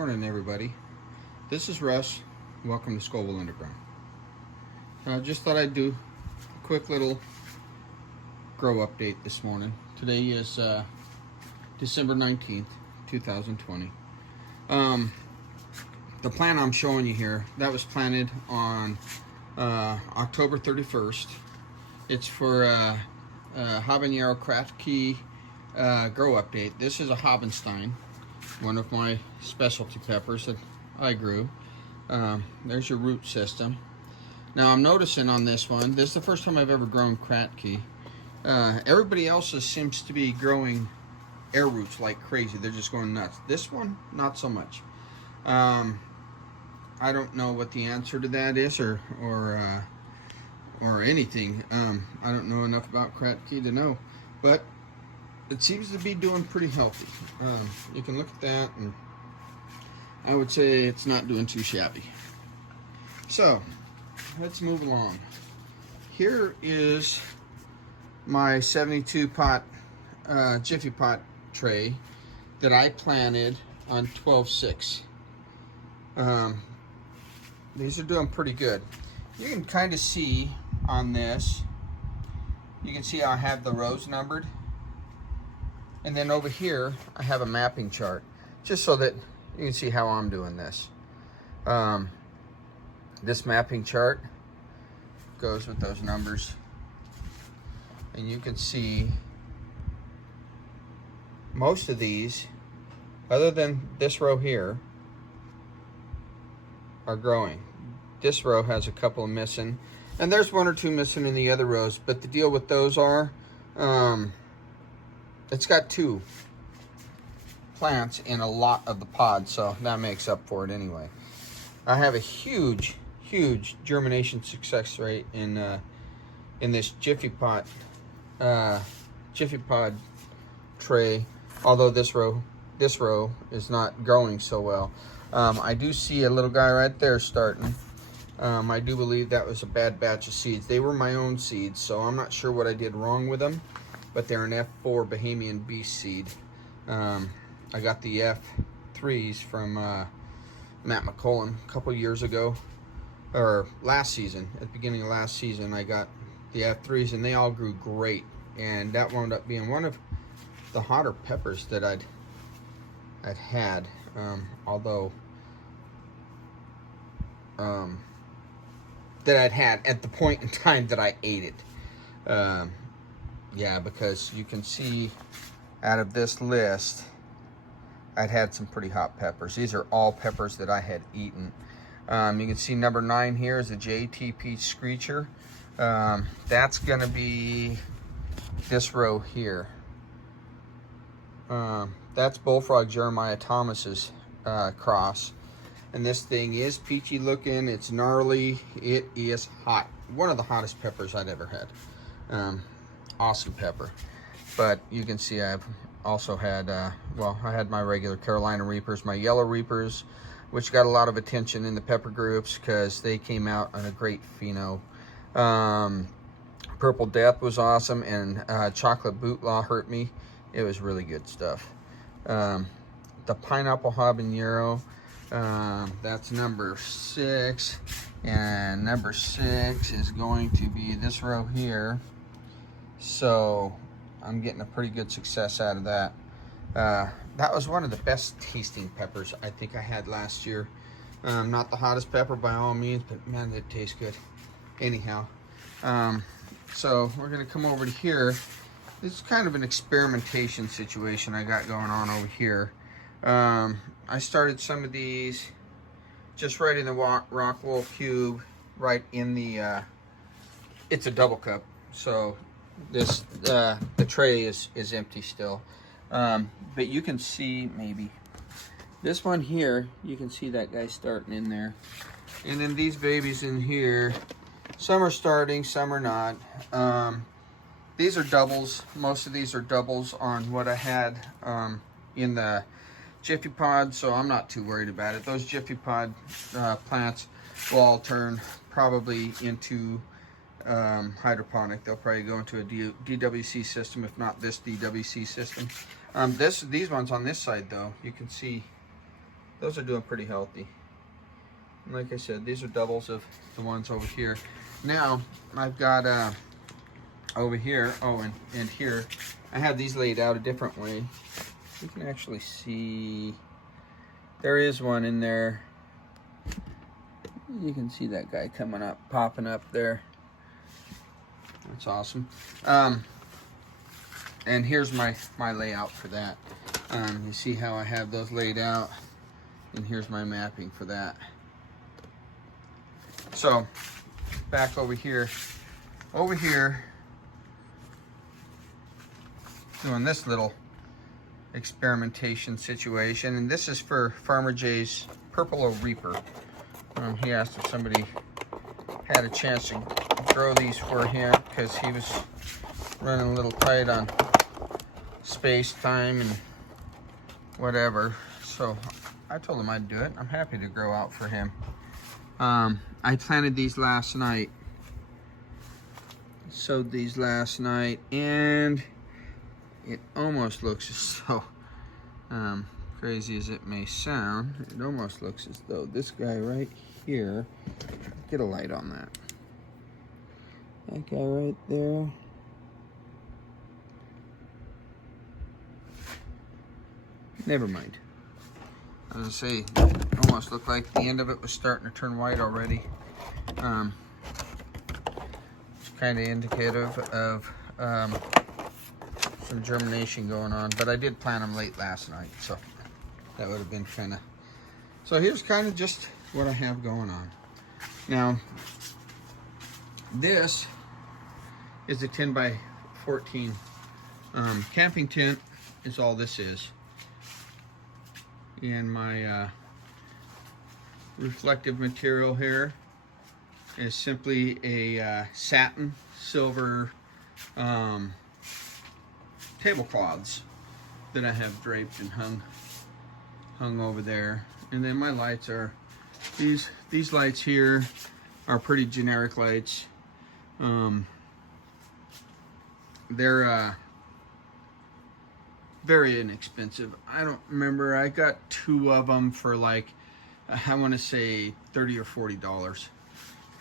morning, everybody. This is Russ. Welcome to Scoville Underground. Just thought I'd do a quick little grow update this morning. Today is December 19th, 2020. The plant I'm showing you here, that was planted on October 31st. It's for Habanero Kratky grow update. This is a Habenstein, one of my specialty peppers that I grew. There's your root system. Now I'm noticing on this one, this is the first time I've ever grown Kratky. Everybody else's seems to be growing air roots like crazy. They're just going nuts. This one, not so much. I don't know what the answer to that is or anything. I don't know enough about Kratky to know, but it seems to be doing pretty healthy. You can look at that, and I would say it's not doing too shabby. So let's move along. Here is my 72 pot Jiffy Pot tray that I planted on 12/6. These are doing pretty good. You can kind of see on this, you can see how I have the rows numbered. And then over here, I have a mapping chart, just so that you can see how I'm doing this. This mapping chart goes with those numbers. And you can see most of these, other than this row here, are growing. This row has a couple of missing, and there's one or two missing in the other rows, but the deal with those are, it's got two plants in a lot of the pod, so that makes up for it anyway. I have a huge germination success rate in this Jiffy Pod tray, although this row is not growing so well. I do see a little guy right there starting. I do believe that was a bad batch of seeds. They were my own seeds, so I'm not sure what I did wrong with them, but they're an F4 Bahamian Beast seed. I got the F3s from Matt McCullen a couple years ago, or last season. At the beginning of last season, I got the F3s, and they all grew great. And that wound up being one of the hotter peppers that I'd had, although that I'd had at the point in time that I ate it. Yeah, because you can see out of this list, I'd had some pretty hot peppers. These are all peppers that I had eaten. You can see number 9 here is a JTP Screecher. That's gonna be this row here. That's Bullfrog Jeremiah Thomas's cross. And this thing is peachy looking, it's gnarly, it is hot. One of the hottest peppers I'd ever had. Awesome pepper. But you can see I've also had, well, I had my regular Carolina Reapers, my Yellow Reapers, which got a lot of attention in the pepper groups because they came out on a great pheno. Purple Death was awesome, and Chocolate Bootlaw hurt me. It was really good stuff. The Pineapple Habanero, that's number 6, and number 6 is going to be this row here. So I'm getting a pretty good success out of that. That was one of the best tasting peppers I think I had last year. Not the hottest pepper by all means, but man, it tastes good. Anyhow, so we're gonna come over to here. This is kind of an experimentation situation I got going on over here. I started some of these just right in the rock wool cube, right in the, it's a double cup, so this the tray is empty still. But you can see maybe this one here, you can see that guy starting in there. And then these babies in here, some are starting, some are not. These are doubles. Most of these are doubles on what I had in the Jiffy Pod, so I'm not too worried about it. Those Jiffy Pod plants will all turn probably into hydroponic. They'll probably go into a DWC system, if not this DWC system. These ones on this side, though, you can see those are doing pretty healthy. And like I said, these are doubles of the ones over here. Now I've got over here, oh, and here, I have these laid out a different way. You can actually see there is one in there. You can see that guy coming up, popping up there. That's awesome. And here's my layout for that. You see how I have those laid out, and here's my mapping for that. So back over here, doing this little experimentation situation, and this is for Farmer Jay's Purple O Reaper. He asked if somebody had a chance to grow these for him because he was running a little tight on space, time, and whatever. So I told him I'd do it. I'm happy to grow out for him. I planted these last night, sowed these last night, and it almost looks so crazy as it may sound. It almost looks as though this guy right here, get a light on that. That guy right there. Never mind. I was gonna say, it almost looked like the end of it was starting to turn white already. It's kind of indicative of some germination going on, but I did plant them late last night, so that would have been kind of. So here's kind of just what I have going on. Now, this is a 10 by 14 camping tent. Is all this is. And my reflective material here is simply a satin silver tablecloths that I have draped and hung over there. And then my lights are these lights here are pretty generic lights. They're very inexpensive. I don't remember. I got 2 of them for like, I want to say $30 or $40.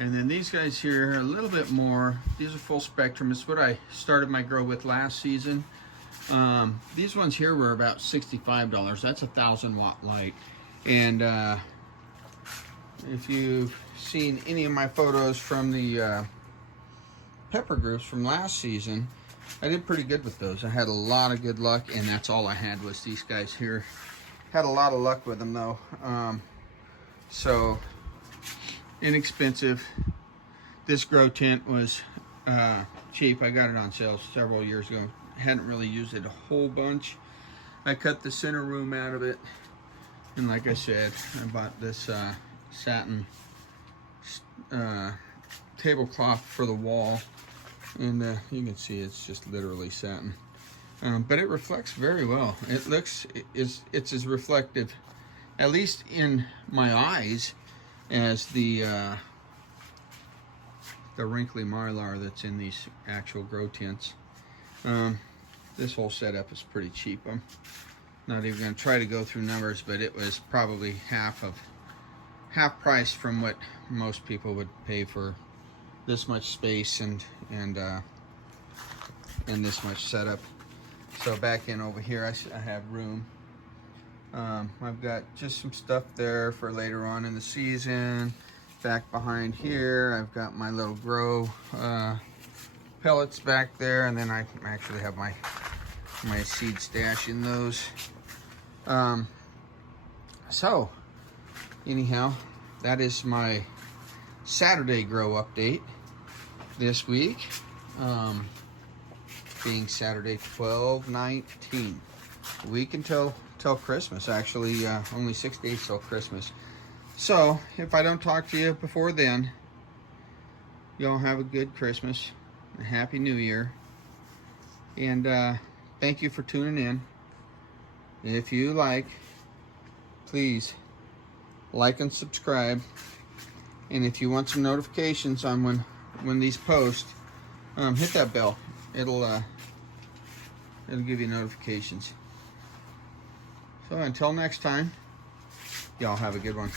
And then these guys here are a little bit more. These are full spectrum. It's what I started my grow with last season. These ones here were about $65. That's a 1,000-watt light. And if you've seen any of my photos from the pepper groups from last season, I did pretty good with those. I had a lot of good luck, and that's all I had was these guys here. Had a lot of luck with them though. So inexpensive. This grow tent was cheap. I got it on sale several years ago. Hadn't really used it a whole bunch. I cut the center room out of it, and like I said, I bought this satin tablecloth for the wall. And you can see it's just literally satin, but it reflects very well. It looks, it's as reflective, at least in my eyes, as the wrinkly mylar that's in these actual grow tents. This whole setup is pretty cheap. I'm not even going to try to go through numbers, but it was probably half price from what most people would pay for this much space and this much setup. So back in over here, I have room. I've got just some stuff there for later on in the season. Back behind here, I've got my little grow pellets back there, and then I actually have my seed stash in those. So anyhow, that is my Saturday grow update this week, being Saturday 12/19, a week until Christmas. Actually, only 6 days till Christmas. So if I don't talk to you before then, y'all have a good Christmas, a happy New Year, and thank you for tuning in. If you like, please like and subscribe. And if you want some notifications on when these post, hit that bell. It'll give you notifications. So until next time, Y'all have a good one.